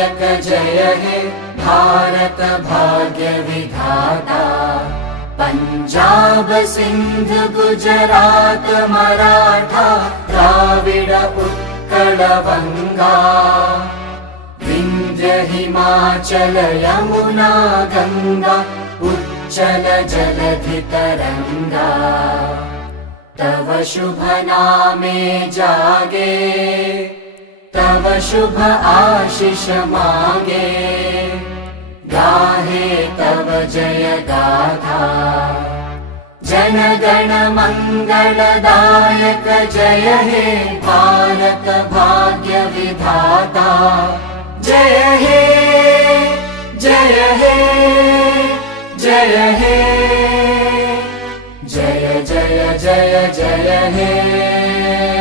दायक जय हे भारत भाग्य विधाता। पंजाब सिंध गुजरात मराठा द्राविड उत्कल बंगा। विंध्य हिमाचल यमुना गंगा उच्चल जलधि तरंगा। तव शुभ नामे जागे तव शुभ आशीष मागे। गाहे तव जय गाथा जन गण मंगलदायक जय हे भारत भाग्य विधाता। जय हे जय हे जय हे जय जय जय जय हे।